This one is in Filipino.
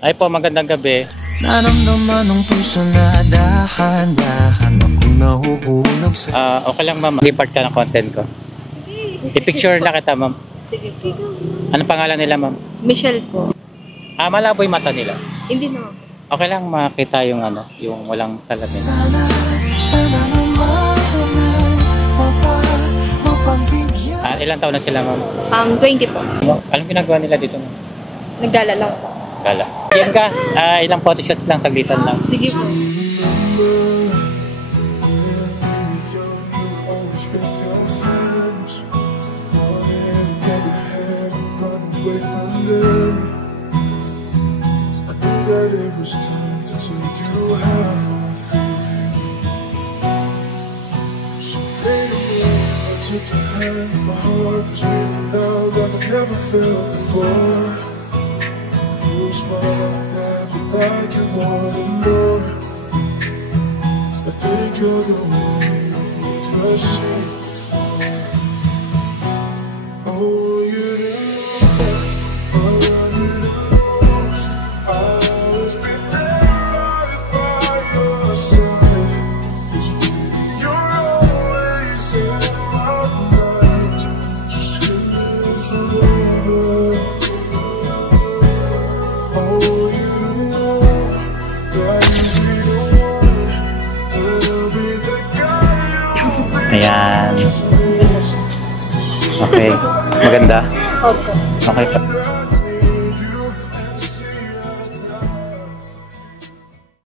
Ay po, magandang gabi. Naramdaman ng puso na dahan-dahan ako nahuhulog sa... Okay lang ma'am, i-part ka ng content ko. I-picture na kita ma'am. Sige po. Anong pangalan nila ma'am? Michelle po. Malabo yung mata nila. Hindi naman. Okay lang makita yung yung walang salamin. Sana naman mapagbigyan. Ilang taon na sila ma'am? 20 po. Anong ginagawa nila dito ma'am? Naggala lang po. Gala. Yan ka, ilang photoshots lang, saglitan lang. Sige po. Took your hand, my heart was beating loud like I've never felt before. You smile, never like you wanted more. I think you're the one of me just saying before. Oh, you know, I love you the most. I'll always be there right by your side. 'Cause baby, you're always in my mind. Just give me forever. Oh, you know that you'll be the one. I'll be the guy you'll be. Ayan. Okay. Maganda. Okay. Okay.